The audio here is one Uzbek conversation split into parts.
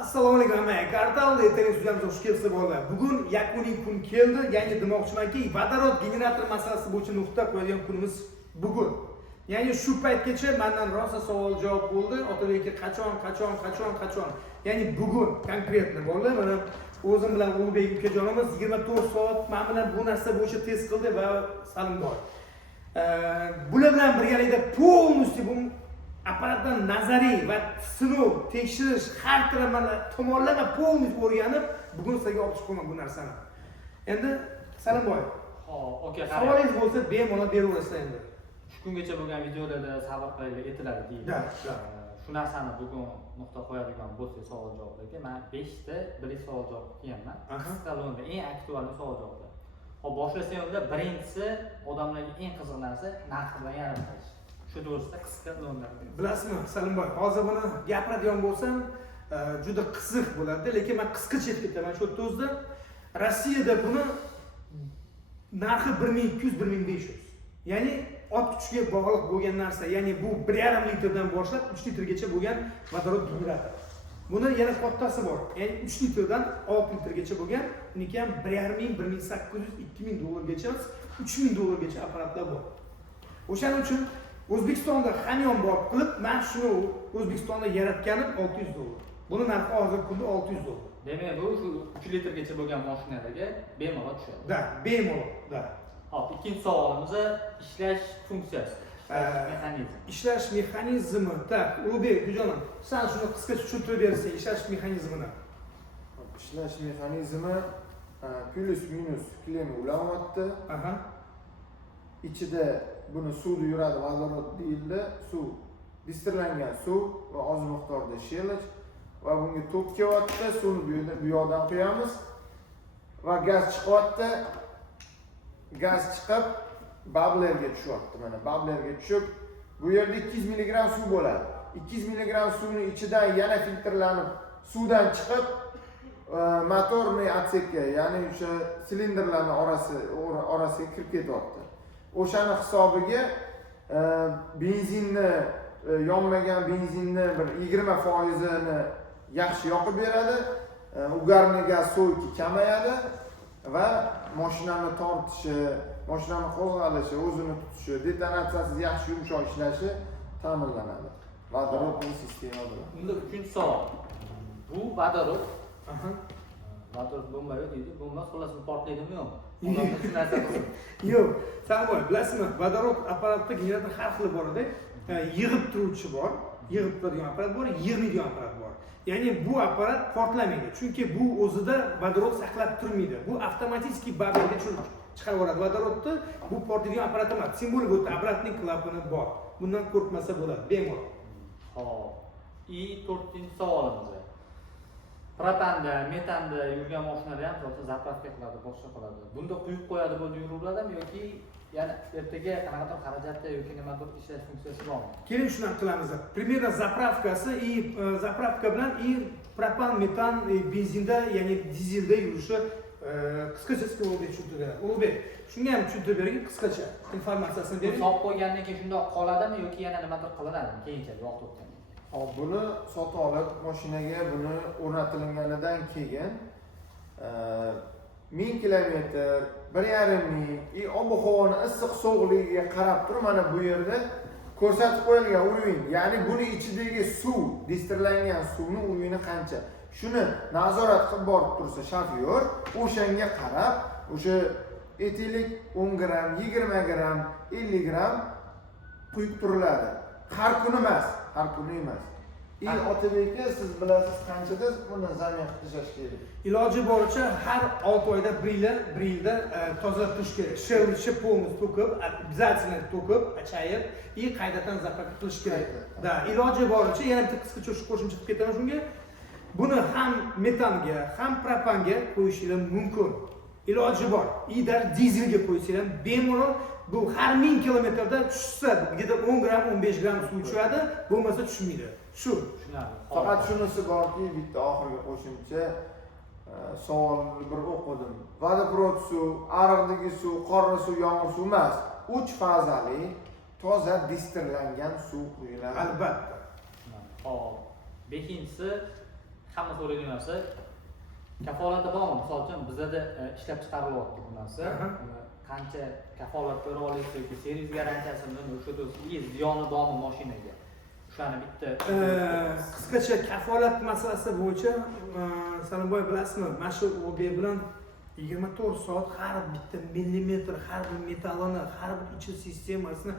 Assalomu alaykum hamma. Kartalda ertaga suzamiz xush kelsa bo'ldi. Bugun yakuniy kun keldi. Ya'ni demoqchimanki, vodorod generator masalasi bo'yicha nuqta qo'yadigan kunimiz bugun. Ya'ni shu paytgacha mendan rosa savol javob bo'ldi. Otabek qachon. Ya'ni bugun konkretni bo'ldi. Mana o'zim bilan Ulug'bek ukajonimiz 24 soat men bilan bu narsa bo'yicha test qildi va Salimboy. Bular bilan birgalikda полностью bu apparatdan nazariy va sinov, tekshirish har tomonlama полностью o'rganib, bugun sizga olib chiqaman bu narsani. Endi Salimboy. Xo'p, okay, savolingiz bo'lsa bemalol beraverasiz endi. Shu kungacha bo'lgan videolarda sabr qilib aytiladi deydi. Shu narsani bugun nuqta qo'yadigan bo'lsak savol javoblarga men 5 ta bilik savol javob qilganman. Qisqalonda eng aktual savol javoblar. Hop, boshlasangizda birinchisi odamlarga eng qiziq narsa narx bilan yaratilish. Shu to'g'risida qisqa lo'nlar. Bilasizmi, Salimboy, hozir buni gapiradigan bo'lsam, juda qiziq bo'ladi, lekin men qisqacha aytib ketaman. Shu o'zda Rossiyada buni narxi 1200-1500. Ya'ni ot kuchiga bog'liq bo'lgan narsa, ya'ni bu 1,5 litrdan boshlab 3 litrgacha bo'lgan vodorod generator. Buni yana kattasi bor. Ya'ni 3 litrdan 6 litrgacha bo'lgan, uniki ham 1,5 1800 2000 dollargacha, 3000 dollargacha apparatlar bor. O'shaning uchun O'zbekistonda hamyon borib qilib, men shuni O'zbekistonda yaratganim 600 dollar. Buni narxi hozirgi kunda 600 dollar. Demak, bu shu 3 litrgacha bo'lgan mashinalarga bemalol tushadi. Da, bemalol, da. Hop, ikkinchi savolimiz ishlash funksiyasi. Ishlash mexanizmi. Tak, Ulug'bek ukajonim, sen shuni qisqacha tushuntirib bersan, ishlash mexanizmini. Ishlash mexanizmi plus minus klemi ulanyapti. Ichida buni suvda yuradi, vodorod deyildi. Suv, distillangan suv va oz miqdorda shelach va bunga tok kelyapti. Suvni bu yoqdan qo'yamiz va gaz chiqyapti. Gaz chiqib bablerga tushyapti. Mana bablerga tushib, bu yerda 200 mg suv bo'ladi. 200 mg suvning ichidan yana filtrlanib, suvdan chiqib motorniy otsekka, ya'ni o'sha silindrlarning orasiga kirib ketyapti. O'shani hisobiga benzinni, yonmagan benzinni bir 20%ni yaxshi yoqib beradi, ugarni gaz so'yki kamayadi va mashinani tortishi, mashinani qo'zg'alishi, o'zini tutishi, detonatsiyasiz yaxshi yumshoq ishlashi ta'minlanadi. Vodorod bu sistema bilan. Unda uchinchi savol. Bu vodorod. Vodorod bo'lmaydi deydi. Bo'lmas, xolos portlaydimi yo'q? Yo'q, Salimboy, bilasizmi, vodorod apparatda generator har xil bor-da. Yig'ib turuvchi bor, yig'ib turadigan apparat bor, yig'maydigan apparat bor. Ya'ni bu apparat portlamaydi, chunki bu o'zida vodorod saqlab turmaydi. Bu avtomatik babelga chiqarib yuboradi vodorodni. Bu portlaydigan apparat emas. Simbolik o'ta apparatning klapani bor. Bundan qo'rqmasa bo'ladi, bemalol. Xo'p. 4-savolimiz. Propanda, metanda yurgan mashinalar ham to'g'ri zapravka qiladi, boshqa qiladi. Bunda quyib qo'yadi bo'ldi yuraveradimi yoki yana ertaga qanaqadir xarajatda yoki nimadir ishlash funksiyasi bormi? Keling shuni qilamiz. Примерно zapravkasi zapravka bilan propan, metan, benzinda, ya'ni dizelda yurishi qisqacha tushuntiradi. Ulug'bek, shunga ham tushuntirib bering, qisqacha informatsiyasini bering. Sotib qo'ygandan keyin shundoq qoladimi yoki yana nimadir qilinadimi keyinchalik vaqt o'tgandan keyin? Hop, buni sotib olib, mashinaga buni o'rnatilganidan keyin 1000 kilometr, 1,5 ming, ob-havoni issiq sovuqligiga qarab turib, mana bu yerda ko'rsatib qo'yilgan urovень, ya'ni buni ichidagi suv, distillangan suvning uroveni qancha. Shuni nazorat qilib borib tursa shofyor, o'shanga qarab, o'sha aytaylik 10 gram, 20 gram, 50 gram quyib turiladi. Har kuni emas. Otabekka siz bilasiz qanchada buni zamin qilish kerak. Iloji boricha har 6 oyda bir yilda tozalab turish kerak. Shevrichi polностью to'kib, обязательно to'kib, achayib, qaytadan zapravka qilish kerak. Da, iloji boricha yana bitta qisqacha qo'shimcha qilib ketaman shunga. Buni ham metanga, ham propanga qo'yishingiz mumkin. Iloji bor. Dar dizelga qo'ysangiz bemalol bu har 1000 kilometrda tushsa, где-то 10 gram, 15 gram suv tushadi, bo'lmasa tushmaydi. Shu. Faqat shunisi borki, bitta oxirgi qo'shimcha savolni bir o'qidim. Vodoprovod suv, ariqdagi suv, qorli suv, yomg'ir suv emas. 3 fazali toza distillangan suv quyiladi. Albatta. Hop. Beshinchisi hamma so'raydigan narsa kafolati bormi? Misol uchun bizada ishlab chiqarilyapti bu narsa. Qancha kafolat bera olasiz yoki servis garantiyasini o'sha ziyoni bormi mashinaga? O'shani bitta qisqacha kafolat masalasi bo'yicha Salomboy bilasizmi? Mana shu OB bilan 24 soat har bitta millimetr, har bir metallini, har bir ichi sistemasini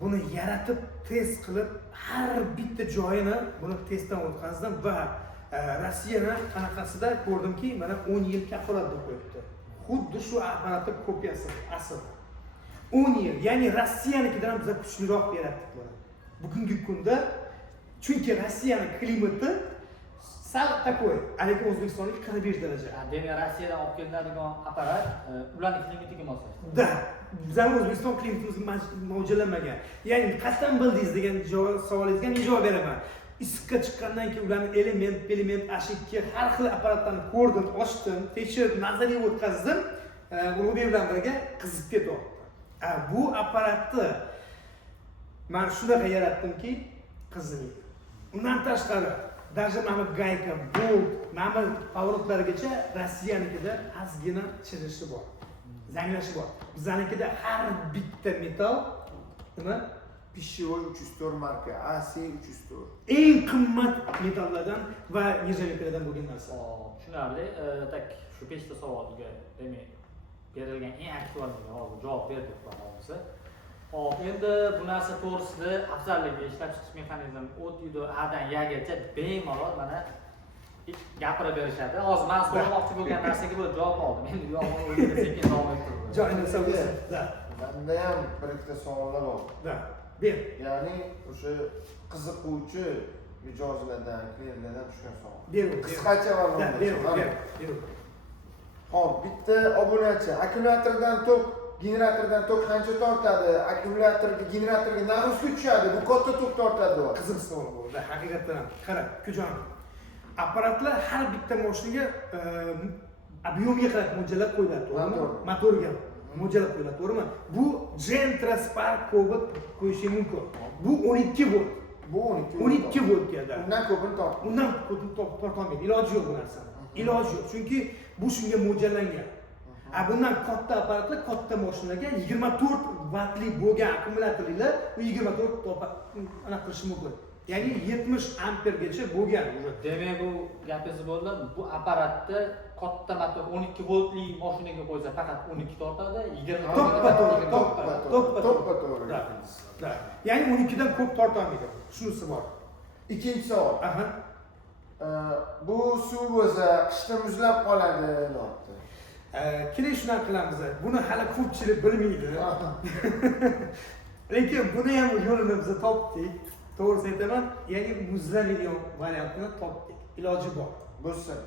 buni yaratib, test qilib, har bitta joyini buni testdan o'tkazdim va Rossiyani qanaqasida ko'rdimki, mana 10 yil kafolat deb qo'yibdi. Xuddi shu apparatni kopiyasi asl. 10 yil, ya'ni Rossiyanikidan ham biz kuchliroq beryapti buni. Bugungi kunda chunki Rossiyaning klimati sal takoy, lekin O'zbekistonlik 45 daraja. Demak, Rossiyadan olib kelinadigan apparat ularning klimatiga moslashgan. Da, bizning O'zbekiston klimatimizga mo'ljallanmagan. Ya'ni qachon bildingiz degan savolingizga men javob beraman. Issiqqa chiqqandan keyin ularning element, ashikki har xil apparatlarni ko'rdim, ochdim, tekshirib, nazariy o'tkazdim. Uni bilan birga qizib ketyapti. Bu apparatni men shunaqa yaratdimki, qizimaydi. Undan tashqari, даже mana gayka, bolt, mana pоворотlargacha Rossiyanikida ozgina chirishi bor. Zanglashi bor. Biznikida har bitta metal nima? Pishyoy 304 marka, AC 304. Eng qimmat metallardan va nержавейкаlardan bo'lgan narsa. Tushunarli. Tak shu 5 ta savolga demak berilgan eng aktual hozir javob berdik bo'lsa. Hop, endi bu narsa to'g'risida afzalligi, ishlab chiqish mexanizmi, o't yudi Adan Yagacha bemalol mana gapirib berishadi. Hozir men so'ramoqchi bo'lgan narsaga bir javob oldim. Endi yo'g'on o'yinda sekin davom ettirdim. Joyini savdo. Da. Menda ham bir ikkita savollar bor. Da. Ber. Ya'ni o'sha qiziquvchi mijozlardan, klientlardan tushgan savol. Ber. Qisqacha va ber. Hop, bitta obunachi akkumulyatordan tok, generatordan tok qancha tortadi? Generatorga nag'uzlik tushadi. Bu katta tok tortadi. Qiziq savol bu. Haqiqatan ham. Qara, kujon. Apparatlar har bitta mashinaga объемga qarab mo'ljallab qo'yiladi, to'g'rimi? Motorga mo'ljallab qo'yiladi, to'g'rimi? Bu Gentra Spark Cobalt qo'yishi mumkin. Bu 12 volt. Bu 12 voltga. Undan ko'pini tortadi. Undan ko'pini tortolmaydi. Iloji yo'q bu narsani. Iloji yo'q. Chunki bu shunga mo'ljallangan. Bundan katta apparatlar katta mashinaga 24 vatli bo'lgan akkumulyatorlar u 24 aniq qilishi mumkin. Ya'ni 70 ampergacha bo'lgan. Demak, bu gapingiz bo'ldi. Bu apparatni katta motor 12 voltli mashinaga qo'ysa faqat 12 tortadi, 20 to'g'ri. Da. Ya'ni 12 dan ko'p tortolmaydi. Shunisi bor. Ikkinchi savol. Bu suv bo'lsa qishda muzlab qoladi, deyapti. Keling shuni qilamiz. Buni hali ko'pchilik bilmaydi. Lekin buni ham yo'lini biz topdik. To'g'risini aytaman, ya'ni muzlamaydigan variantini topdik. Iloji bor. Bo'lsin.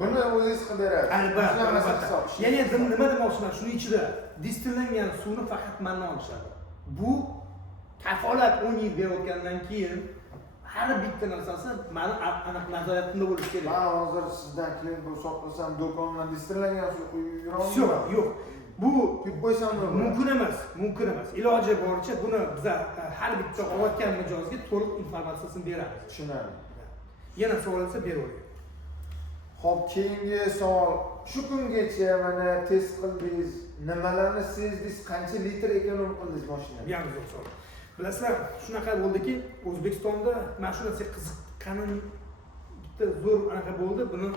Buni o'zingiz qilib berasiz. Albatta. Ya'ni nima demoqchiman? Shuning ichida distillangan suvni faqat mandan olishadi. Bu kafolat 10 yil berayotgandan keyin har bitta narsasi meni aniq nazoratimda bo'lishi kerak. Men hozir sizdan keyin bu sotmasam do'kondan distillangan suv quyib yuraman. Yo'q. Bu quyib qo'ysam mumkin emas. Iloji boricha buni biz har bitta olayotgan mijozga to'liq informatsiyasini beramiz. Tushunarli. Yana savol bo'lsa beravering. Xo'p, keyingi savol. Shu kungacha mana test qildingiz, nimalarni sezdingiz, qancha litr ekonom qildingiz mashinani? Yana zo'r savol. Bilasizlar, shunaqa bo'ldiki, O'zbekistonda mana shu narsaga qiziqqanim bitta zo'r anaqa bo'ldi. Buni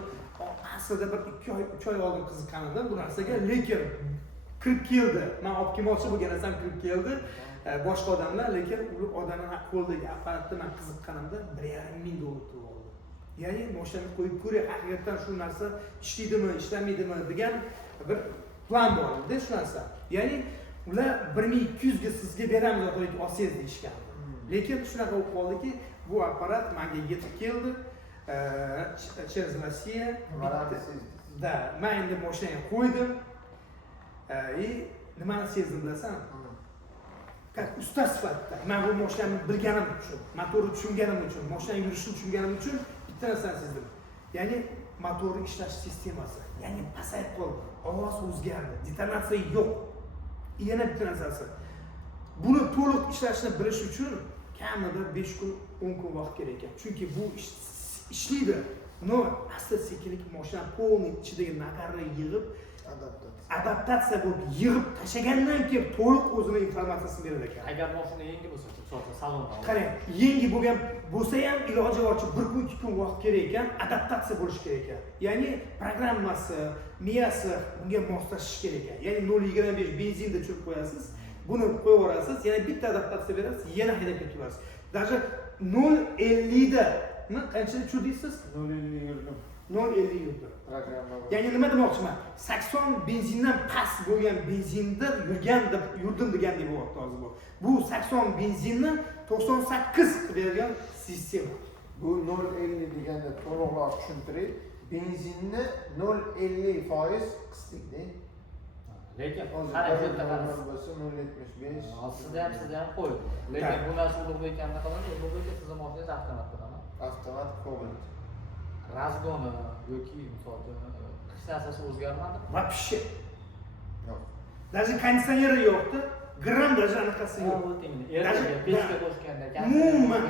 aslida bir 2 oy, 3 oy oldin qiziqqan edim bu narsaga, lekin kirib keldi. Men olib kelmoqchi bo'lgan narsam kirib keldi. Boshqa odamlar, lekin u odamning qo'lidagi apparatda men qiziqqanimda 1,5 ming dollar turib oldi. Ya'ni mashinaga qo'yib ko'ray, haqiqatan shu narsa ishlaydimi, ishlamaydimi degan bir plan bor edi shu narsa. Ya'ni ular 1200 ga sizga beramiz yoki olsangiz deyishgan. Lekin shunaqa bo'lib qoldiki, bu apparat menga yetib keldi. Через Rossiya. Da, men endi mashinaga qo'ydim. Nimani sezdim bilasan? Usta sifatida men bu mashinani bilganim uchun, motorni tushunganim uchun, mashinaning yurishini tushunganim uchun bitta narsani sezdim. Ya'ni motorning ishlash sistemasi, ya'ni pasayib qoldi, ovoz o'zgardi, detonatsiya yo'q. Yana bitta narsasi. Buni to'liq ishlashni bilish uchun kamida 5 kun, 10 kun vaqt kerak ekan. Chunki bu ishlaydi. No, asta sekinlik mashina polniy ichidagi nagarni yig'ib, adaptatsiya bo'lib yig'ib tashlagandan keyin to'liq o'zini informatsiyasini berar ekan. Agar mashina yangi bo'lsa-chi, misol salonda. Qarang, yangi bo'lgan bo'lsa ham iloji boricha 1 kun 2 kun vaqt kerak ekan, adaptatsiya bo'lishi kerak ekan. Ya'ni programmasi, miyasi bunga moslashishi kerak ekan. Ya'ni 0.25 benzinda tushirib qo'yasiz, buni qo'yib yuborasiz, yana bitta adaptatsiya berasiz, yana haydab ketaverasiz. Даже 0.50 da qancha tushurdingiz? 0.50 yurdim. 0.50 yurdi. Programma. Ya'ni nima demoqchiman? 80 benzindan past bo'lgan benzinda yurdim degandek bo'lyapti hozir bu. Bu 80 benzinni 98 qilib bergan sistema. Bu 0.50 deganda to'liqroq tushuntiring. Benzinni 0.50% qisdikda. Lekin hozir qara shu yerda qarang. bo'lsa 0.75. Sizda ham qo'yib. Lekin bu narsa ulug'bek ekanida qoladi. Ulug'bekka sizni mashinangiz avtomat bo'ladi. Avtomat Cobalt. Razgoni yoki misol uchun hech narsasi o'zgarmadi. Вообще. Yo'q. Даже konditsioneri yo'qdi. Gram даже anaqasi yo'q. Ertaga pechga qo'shganda, umuman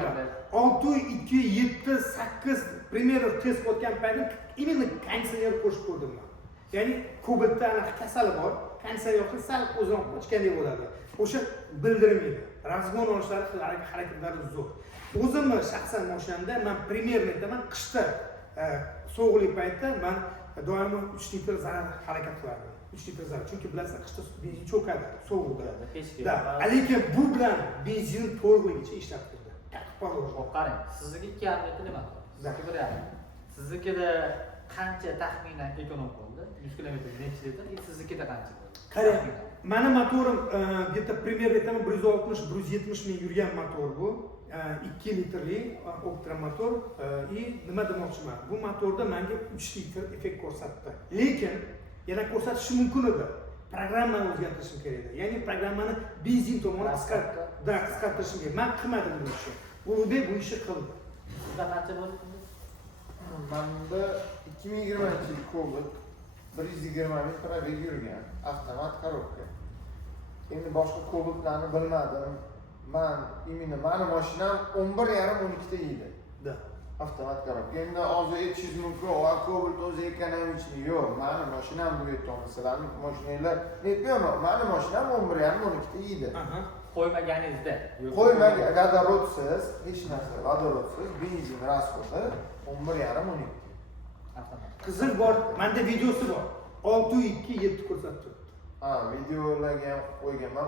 6, 2, 7, 8 примерно test o'tgan paytda именно konditsioner qo'shib ko'rdim men. Ya'ni Cobaltda anaqa kasali bor. Konditsioner yo'qsa sal o'zini ochgandek bo'ladi. O'sha bildirmaydi. Razgon olishlari harakatlari zo'r. O'zimni shaxsan mashinamda men примерно aytaman, qishda sovuqli paytda men doimo 3 litr zarar harakat qilardim. 3 litr zarar. Chunki bilasizlar, qishda benzin cho'kadi, sovuqda. Da, lekin bu bilan benzin to'liqligicha ishlab turdi. Qarang, sizniki 2,5 litr emas. Sizniki 1,5. Siznikida qancha taxminan ekonom bo'ldi? 100 km necha litr? Siznikida qancha bo'ldi? Qarang, meni motorim где-то примерно aytaman 160-170 ming yurgan motor bu. 2 litrli Optra motor и nima demoqchiman? Bu motorda menga 3 litr effekt ko'rsatdi. Lekin yana ko'rsatishi mumkin edi. Programmani o'zgartirishim kerak edi. Ya'ni programmani benzin tomoni qisqartirishim kerak. Men qilmadim bu ishni. Ulug'bek bu ishni qildi. Sizda qancha bo'ldi? Manda 2020-yil Cobalt 120 ming probeg yurgan, avtomat korobka. Endi boshqa Cobaltlarni bilmadim. Imенно mani mashinam 11,5-12 ta yeydi. Da. Avtomat korobka. Endi hozir aytishingiz mumkin, "Va Cobalt o'zi ekonomikmi?" Yo'q, mani mashinam deb aytdim. Sizlarni mashinalar, aytmayman, mani mashinam 11,5-12 ta yeydi. Qo'ymaganingizda. Qo'ymagan, vodorodsiz, hech narsa, vodorodsiz, benzin rasxodi 11,5-12. Avtomat. Qizil bor, menda videosi bor. 6.2.7 ko'rsatdi. Ha, videolarga ham qo'yganman.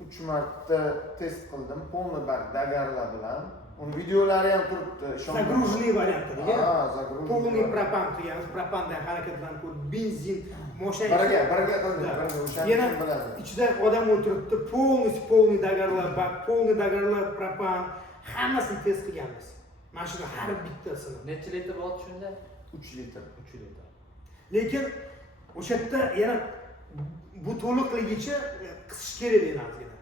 3 marta test qildim, полный bak dagarlar bilan. Uni videolari ham turibdi. Загруженный variantida. Ha, загруженный. Полный propan qilganmiz, propandan harakatlanib ko'rib, benzin, mashina. Biriga qildim, o'shani Yana biladi. ichida odam o'tiribdi, полный dagarlar, bak, полный dagarlar, propan, hammasini test qilganmiz. Mana shu har bittasini. Necha litr bo'ldi shunda? 3 litr. 3 litr. Lekin o'sha yerda yana bu to'liqligicha qisish kerak edi ozgina.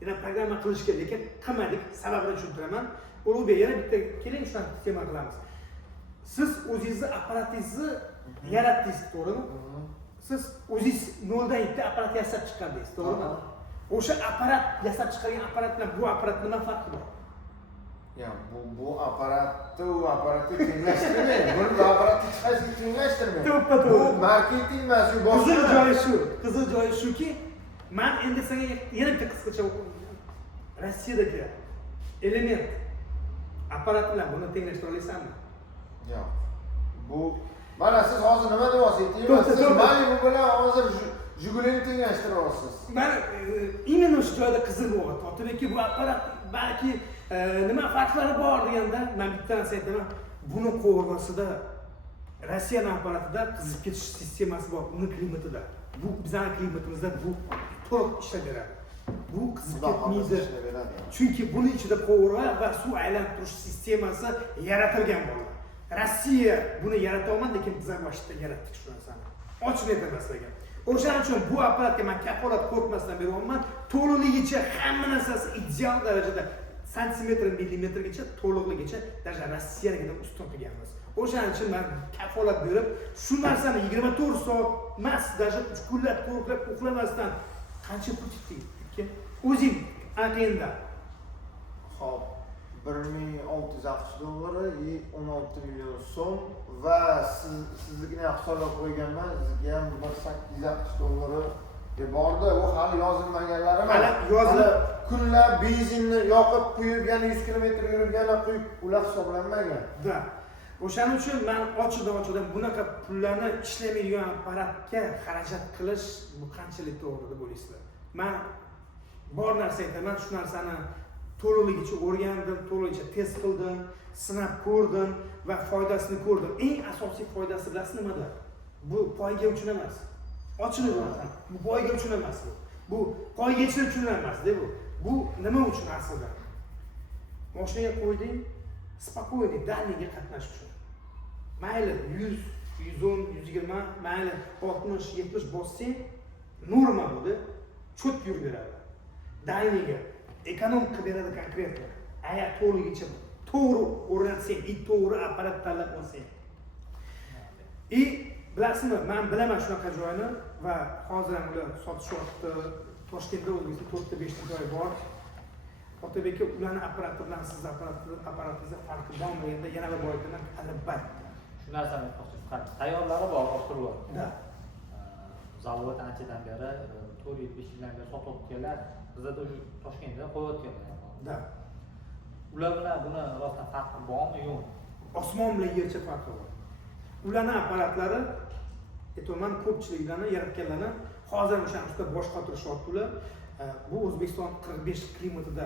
Yana programma qilish kerak, lekin qilmadik. Sababini tushuntiraman. Ulug'bek yana bitta keling shuni tema qilamiz. Siz o'zingizni apparatingizni yaratdingiz, to'g'rimi? Siz o'zingiz noldan bitta apparat yasab chiqardingiz, to'g'rimi? O'sha apparat yasab chiqargan apparat bilan bu apparat nima farqi bor? Ya bu aparatni tenglashtirmaydi. Bu aparatni chiqarishni tenglashtirmaydi. Bu marketing emas, bu boshqa. Qizil joyi shuki, men endi senga yana bitta qisqacha Rossiyadagi element apparat bilan buni tenglashtira olasizmi? Yo'q. Bu mana siz hozir nima deyapsiz? Siz Malibu bilan hozir Jigulini tenglashtirib olasiz. Men именно shu joyda qizil bo'lyapti. Otabekki bu apparat balki nima farqlari bor deganda men bitta narsa aytaman. Buni qo'rg'osida Rossiyaning apparatida qizib ketish sistemasi bor, uni klimatida. Bu bizning klimatimizda bu to'liq ishlaveradi. Bu qizib ketmaydi. Chunki buni ichida qovurg'a va suv aylanib turish sistemasi yaratilgan bo'ladi. Rossiya buni yarata olmadi, lekin biz vaqtida yaratdik shu narsani. Ochiq aytaman sizlarga. O'shaning uchun bu apparatga men kafolat qo'rqmasdan beryapman. To'liqligicha hamma narsasi ideal darajada santimetr millimetrgacha to'liqligicha даже Rossiyadagidan ustun qilganmiz. O'shaning uchun men kafolat berib, shu narsani 24 soat emas, даже 3 kunlab, 4 kunlab uxlamasdan qancha pul tikding? O'zing aqenda. Xo'p, 1600 AQSh dollari и 16 million so'm va siznikini ham hisoblab qo'yganman. Sizga ham 1800 AQSh dollari bordi. U hali yozilmaganlari emas. Hali kunlab benzinni yoqib quyib, yana 100 km yurib, yana quyib, ular hisoblanmagan. Da. O'shaning uchun men ochiq-ochiqdan bunaqa pullarni ishlamaydigan apparatga xarajat qilish bu qanchalik to'g'ri deb o'ylaysizlar? Men bor narsa aytaman, shu narsani to'liqligicha o'rgandim, to'liqligicha test qildim, sinab ko'rdim va foydasini ko'rdim. Eng asosiy foydasi bilasizmi nimada? Bu poyga uchun emas. Ochilib aytaman. Bu poyga uchun emas bu. Bu poygachilik uchun emas-da bu. Bu nima uchun aslida? Mashinaga qo'yding, spokойный дальныйga qatnash uchun. Mayli 100, 110, 120, mayli 60, 70 bossang, norma bu-da, cho't yuraveradi. Dальныйga ekonom qilib beradi konkretno. Agar to'ligicha to'g'ri o'rnatsang, to'g'ri apparat tanlab olsang. Bilasizmi, men bilaman shunaqa joyni va hozir ham ular sotishyapti. Toshkentda O'zbekiston 4 ta 5 ta joy bor. Otabek ularning apparati bilan siz apparatingizda farqi bormi? Endi yana bir bor aytaman, albatta. Shu narsani aytmoqchimman. Tayyorlari bor, oshirib. Da. Zavod anchadan beri 4-5 yildan beri sotib kelgan. Bizda Toshkentda qo'yayotganlar. Da. Ular bilan buni rostdan farqi bormi, yo'qmi? Osmon bilan yercha farqi bor. Ularning apparatlari aytaman ko'pchiliklarni yaratganlarni hozir o'shaning ustida bosh qotirishyapti ular. Bu O'zbekiston 45 klimatida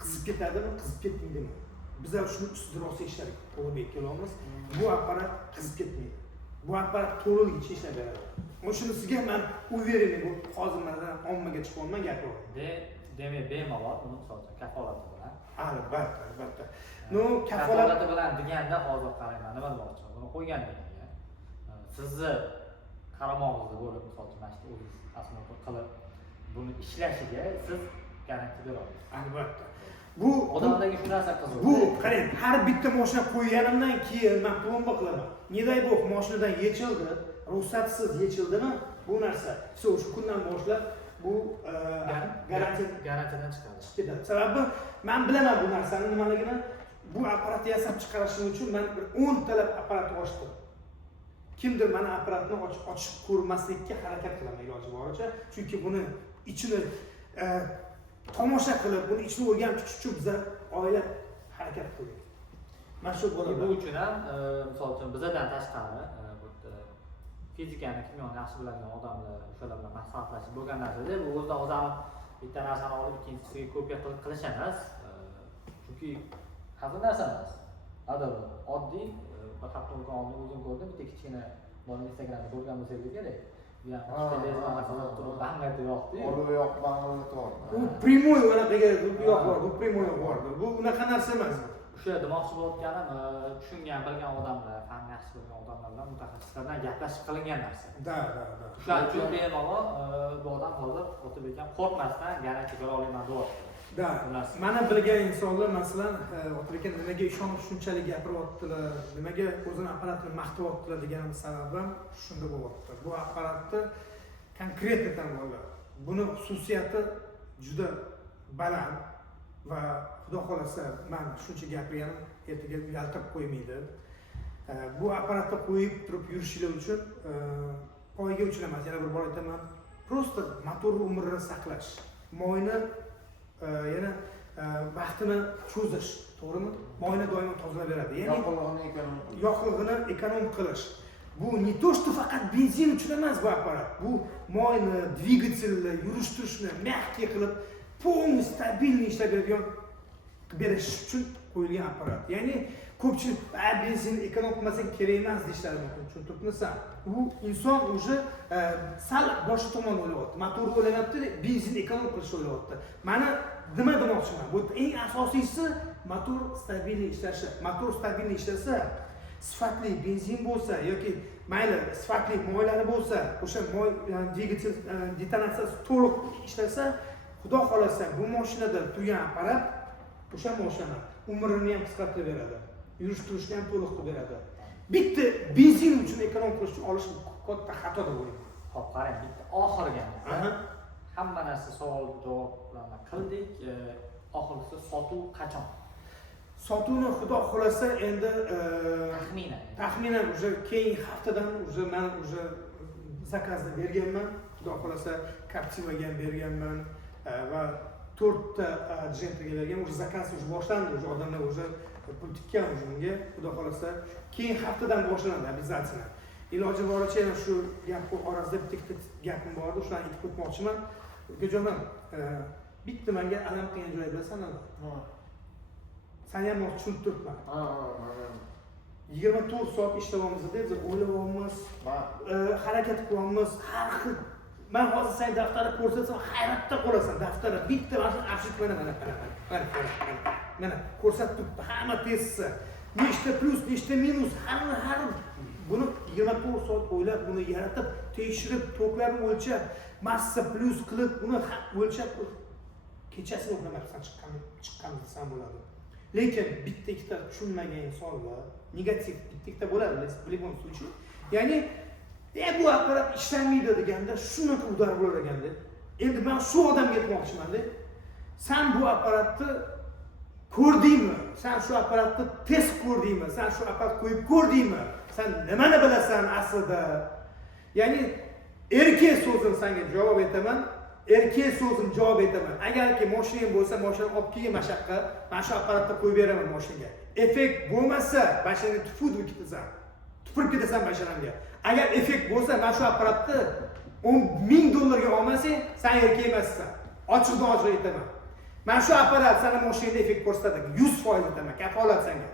qizib ketadimi, qizib ketmaydimi? Biz ham shuni ustida rosa ishladik, qo'lga kelamiz. Bu apparat qizib ketmaydi. Bu apparat to'liqligicha ishlab beradi. O'shuni sizga men uvereni bu hozir mendan ommaga chiqolmay gapiraman. Demak, bemalol uni hisobda kafolati bilan. Albatta. Kafolati bilan deganda hozir qarayman, nima demoqchiman? Buni qo'yganligimga sizni qaramog'ingizda bo'lib, misolchi mana shu o'zingiz asmoqni qilib buni ishlashiga siz garantiya berasiz. Albatta. Bu odamlarga shu narsa qiziq. Bu qarang, har bitta mashina qo'yganimdan keyin men plomba qilaman. Neday bu mashinadan yechildi, ruxsatsiz yechildimi? Bu narsa shu kundan boshlab bu garantiyadan chiqadi. Sababi men bilaman bu narsani nimaligini. Bu apparatni yasab chiqarishim uchun men 10 talab apparat ochdim. Kimdir mana apparatni ochib ko'rmaslikka harakat qilaman iloji boricha, chunki buni ichini tomosha qilib, buni ichini o'rganib chiqish uchun biz oila harakat qildik. Mana shu bo'ladi. Bu uchun ham, misol uchun bizdan tashqari, fizikani, kimyoni yaxshi biladigan odamlar, o'shalar bilan maslahatlashib bo'lgan narsada, bu o'zidan o'zi ham bitta narsani olib ikkinchisiga kopiya qilish emas. Chunki hazil narsa emas. Oddiy bir hafta oldin o'zim ko'rdim, bitta kichkina bor Instagramda ko'rgan bo'lsangiz kerak. Ya, ikkita dezma masalan turib banglatib yoqdi. Olib yoq banglatib yoqdi. Bu primoy unaqaga yo'q bor, bu primoy bor. Bu unaqa narsa emas. O'sha demoqchi bo'layotganim, tushungan, bilgan odamlar, fan yaxshi bilgan odamlar bilan mutaxassislar bilan gaplashib qilingan narsa. Da. O'shaning uchun bemalol bu odam hozir Otabek ham qo'rqmasdan garantiya bera olaman deyapti. Da. Mana bilgan insonlar masalan Otabek nimaga ishonib shunchalik gapiryaptilar, nimaga o'zini apparatini maqtayaptilar deganim sababim shunda bo'lyapti. Bu apparatni konkretdan bo'ladi. Buni xususiyati juda baland va xudo xolasa men shuncha gapirganim ertaga uyaltirib qo'ymaydi. Bu apparatni qo'yib turib yurishinglar uchun poyga uchun emas, yana bir bor aytaman, просто motor umrini saqlash, moyni yana vaqtini cho'zish, to'g'rimi? Moyni doimo tozalab beradi. Ya'ni yoqilg'ini ekonom qilish. Bu не то что faqat benzin uchun emas bu apparat. Bu moyni, dvigatelni, yurish-turishni mягкий qilib, полностью stabilniy ishlab berish uchun qo'yilgan apparat. Ya'ni ko'pchilik benzin ekonom qilmasang kerak emas deyishlari mumkin. Tushuntiribmisan? Bu inson уже sal boshqa tomon o'ylayapti. Motorni o'ylayapti, benzin ekonom qilishni o'ylayapti. Mana nima demoqchiman? Bu eng asosiysi motor stabilniy ishlashi. Motor stabilniy ishlasa, sifatli benzin bo'lsa yoki mayli sifatli moylari bo'lsa, o'sha moy dvigatel detonatsiyasi to'liq ishlasa, xudo xolasa bu mashinada turgan apparat o'sha mashina umrini ham qisqartirib beradi. Yurish-turishni ham to'liq qilib beradi. Bitta benzin uchun ekonom qilish olish katta xato deb o'ylayman. Xo'p, qarang, bitta oxirgi hamma narsa savol javoblarni qildik. Oxirgisi sotuv qachon? Sotuvni xudo xolasa endi taxminan уже keyingi haftadan уже men уже zakazni berganman. Xudo xolasa Captivaga ham berganman va 4 ta gentriga bergan. Уже zakaz уже boshlandi. Уже odamlar уже pul tikkan уже bunga. Xudo xolasa keyingi haftadan boshlanadi обязательно. Iloji boricha yana shu gap orasida bitta gapim bor edi, shuni aytib o'tmoqchiman. Ukajonim, bitta menga alam qilgan joy bilasanmi? Seni ham tushunib turibman. 24 soat ishlayapmiz deb biz o'ylayapmiz, harakat qilyapmiz, har xil. Men hozir sen daftarni ko'rsatsam hayratda qolasan. Daftarda bitta mana afshit mana ko'rsatib turibdi hamma testsi. Nechta plus, nechta minus, har buni 24 soat o'ylab, buni yaratib, tekshirib, toklarni o'lchab, massa plus qilib, buni o'lchab kechasi uxlamasdan chiqqan desam bo'ladi. Lekin bitta ikkita tushunmagan insonlar negativ bitta ikkita bo'ladi, в любом случае. Ya'ni bu apparat ishlamaydi deganda shunaqa udar bo'lar ekanda. Endi men shu odamga aytmoqchiman-da. Sen bu apparatni ko'rdingmi? Sen shu apparatni test ko'rdingmi? Sen shu apparat qo'yib ko'rdingmi? Sen nimani bilasan aslida? Ya'ni erkak so'zim senga javob etaman. Erkak so'zim javob etaman. Agarki mashinang bo'lsa, mashinani olib kelgan mashaqqa, men shu apparatni qo'yib beraman mashinaga. Effekt bo'lmasa, mashinani tufud ketasan. Tupurib ketasan mashinamga. Agar effekt bo'lsa, men shu apparatni $10,000 olmasang, sen erkak emassan. Ochiqdan ochiq aytaman. Men shu apparat sana mashinada effekt ko'rsatadi. 100% aytaman, kafolat senga.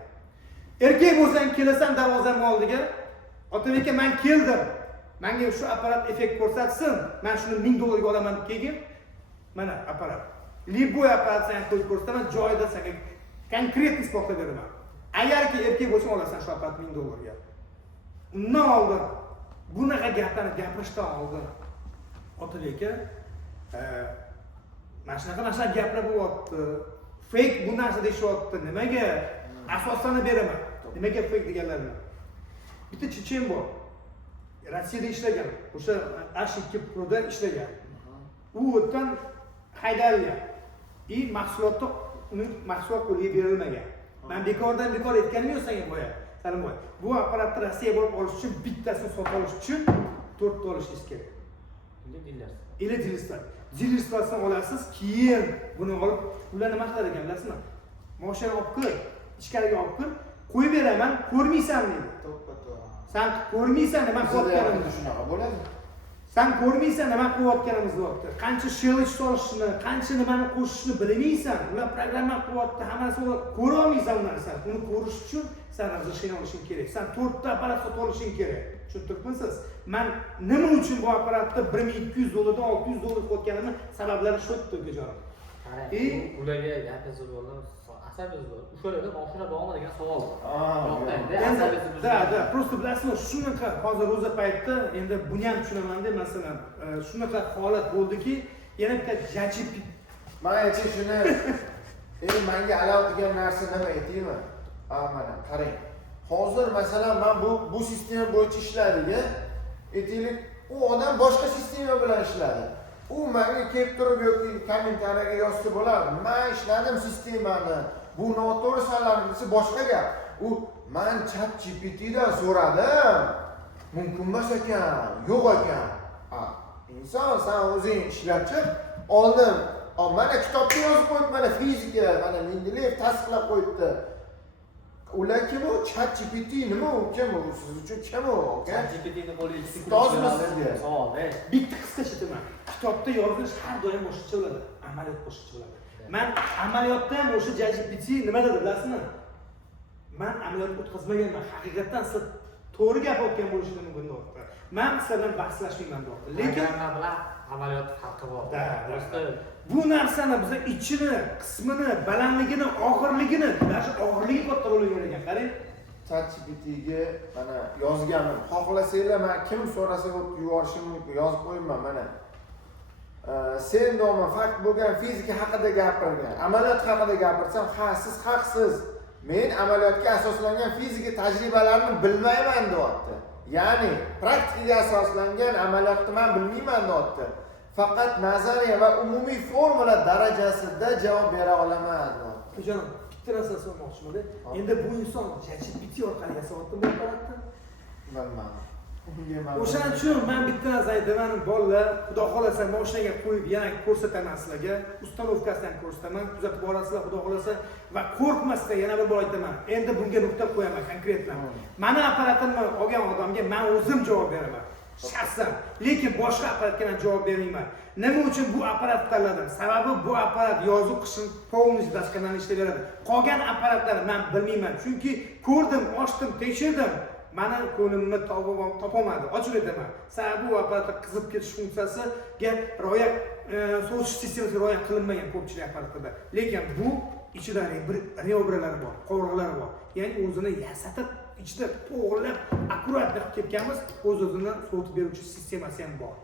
Erkak bo'lsang, kelasan darvozam oldiga, Otabeka men keldim. Menga shu apparat effekt ko'rsatsin, men shuni $1000 olaman deb kelgin. Mana apparat. Liboy apparat senga qo'yib ko'rsataman, joyida senga konkret isbotlab beraman. Agarki erkak bo'lsang, olasan shu apparat $1000 ga. Undan oldin bunaqa gaplarni gapirishdan oldin Otabeka mana shunaqa gaplar bo'lyapti. Fake bu narsa deyishyapti. Nimaga? Asosini beraman. Nimaga fake deganlarni? Bitta chechen bor. Rossiyada ishlagan. O'sha H2 Proda ishlagan. U o'tdan haydalgan. Mahsulotni mahsulot qo'lga berilmagan. Men bekordan bekor aytganim yo'q senga boya. Salimboy. Bu apparatni Rossiyaga borib olish uchun bittasini sotib olish uchun 4 ta olishingiz kerak. Ile dilerlardan olasiz, keyin buni olib, ular nima qilar ekan bilasizmi? Mashina olib kir, ichkariga olib kir, qo'yib beraman, ko'rmaysan deydi. Sen ko'rmaysan nima qilayotganimizni shunaqa bo'ladi. Sen ko'rmaysan nima qilayotganimizni deyapti. Qancha shelch solishni, qancha nimani qo'shishni bilmaysan. Ular programma qilyapti, hammasini ko'ra olmaysan u narsani. Uni ko'rish uchun sen razрешение olishing kerak. Sen 4 ta apparat sotib olishing kerak. Tushuntiribmisiz? Men nima uchun bu apparatni $1200 dan $600 qo'yganimni sabablari shu yerda ukajonim. Ularga gapingiz bo'ldi. Asabingiz bo'ldi. O'shalarda mashina bormi degan savol bor. Da, просто bilasizmi, shunaqa hozir o'zi paytda endi buni ham tushunaman-da, masalan, shunaqa holat bo'ldiki, yana bitta jajib men aytib shuni menga alam qilgan narsa nima aytaymi? Mana qarang. Hozir masalan men bu sistema bo'yicha ishladiga, aytaylik, u odam boshqa sistema bilan ishladi. U menga kelib turib yoki kommentariyaga yozsa bo'ladi. Men ishladim sistemani. Bu noto'g'ri sanaladi, boshqa gap. U men ChatGPTdan so'radim. Mumkin emas ekan, yo'q ekan. Inson sen o'zing ishlab chiq, oldin, mana kitobda yozib qo'yib, mana fizika, mana Mendeleyev tasdiqlab qo'yibdi. Ular kim u? ChatGPT nima u? Kim u? Siz uchun kim u? ChatGPTni qo'liga ustozmi? Savol, bitta qisqa aytaman. Kitobda yozilish har doim boshqacha bo'ladi, amaliyot boshqacha bo'ladi. Men amaliyotda ham o'sha ChatGPT nima dedi bilasizmi? Men amaliyot o'tkazmaganman. Haqiqatan siz to'g'ri gapirayotgan bo'lishingiz mumkin deyapti. Men sizlar bilan bahslashmayman deyapti. Lekin bilan amaliyot farqi bor. Bu narsani biz ichini, qismini, balandligini, og'irligini, mana shu og'irligi katta rol o'ynagan. Qarang, ChatGPTga mana yozganman. Xohlasanglar men kim so'rasa yuborishim mumkin, yozib qo'yman mana. Sen do'ma fakt bo'lgan fizika haqida gapirgan, amaliyot haqida gapirsam, ha, siz haqsiz. Men amaliyotga asoslangan fizika tajribalarini bilmayman deyapti. Ya'ni praktikaga asoslangan amaliyotni men bilmayman deyapti. Faqat nazariya va umumiy formula darajasida javob bera olaman. Ho'janim, bitta narsa so'ramoqchiman. Endi bu inson ChatGPT orqali yasayapti bu apparatni. Bilmadim. O'shaning uchun men bitta narsa aytaman, bolalar, xudo xolasa mashinaga qo'yib yana ko'rsataman sizlarga, ustanovkasidan ko'rsataman, kuzatib borasizlar xudo xolasa va qo'rqmasdan yana bir bor aytaman. Endi bunga nuqta qo'yaman konkretman. Mani apparatimni olgan odamga men o'zim javob beraman. Shaxsan, lekin boshqa apparatga men javob bermayman. Nima uchun bu apparatni tanladim? Sababi bu apparat yozuv qishin полностью doskonalı ishlayveradi. Qolgan apparatlarni men bilmayman, chunki ko'rdim, ochdim, tekshirdim. Mana ko'nglimni topolmadi. Ochib aytaman. Sababi bu apparatda qizib ketish funksiyasiga rioya sovutish sistemasiga rioya qilinmagan ko'pchilik apparatlarda. Lekin bu ichida reobralar bor, qovurg'alar bor. Ya'ni o'zini yasatib, ichida to'g'rilab, akkuratli qilib ketganmiz, o'z-o'zini sovutib beruvchi sistemasi ham bor.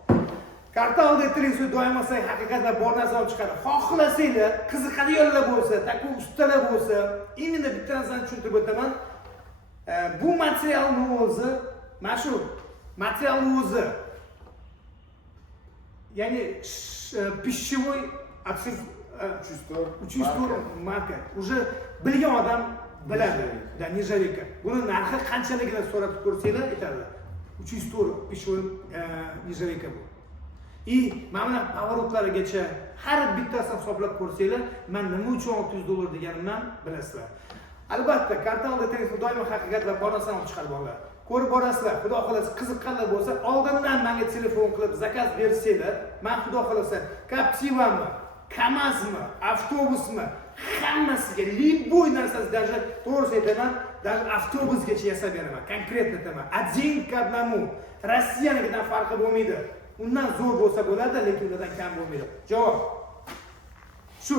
Karta oldi ettiringiz, doim olsak haqiqatda bor narsa olib chiqadi. Xohlasanglar, qiziqadiganlar bo'lsa, taku ustalar bo'lsa, imенно bitta narsani tushuntirib o'taman. Bu materialni o'zi, mana shu materialni o'zi, ya'ni пищевой аксессуар 304 marka. Уже bilgan odam biladi. Da nержавейка. Buni narxi qanchaligini so'rab ko'rsanglar aytadi. 304 пищевой nержавейка bu. Mana pavorutlarigacha har bittasini hisoblab ko'rsanglar, men nima uchun $600 deganimni bilasizlar. Albatta, karta oldi telefon doimo haqiqatlar bor narsani olib chiqarib oladi. Ko'rib borasizlar. Xudo xolasa qiziqqanlar bo'lsa, oldindan menga telefon qilib zakaz bersanglar, men xudo xolasa Captiva'mi, KAMAZmi, avtobusmi, hammasiga любой narsasi, даже to'g'risi aytaman, даже avtobusgacha yasab beraman. Konkretno aytaman. Один к одному. Rossiyanikidan farqi bo'lmaydi. Undan zo'r bo'lsa bo'ladi, lekin undan kam bo'lmaydi. Javob. Shu.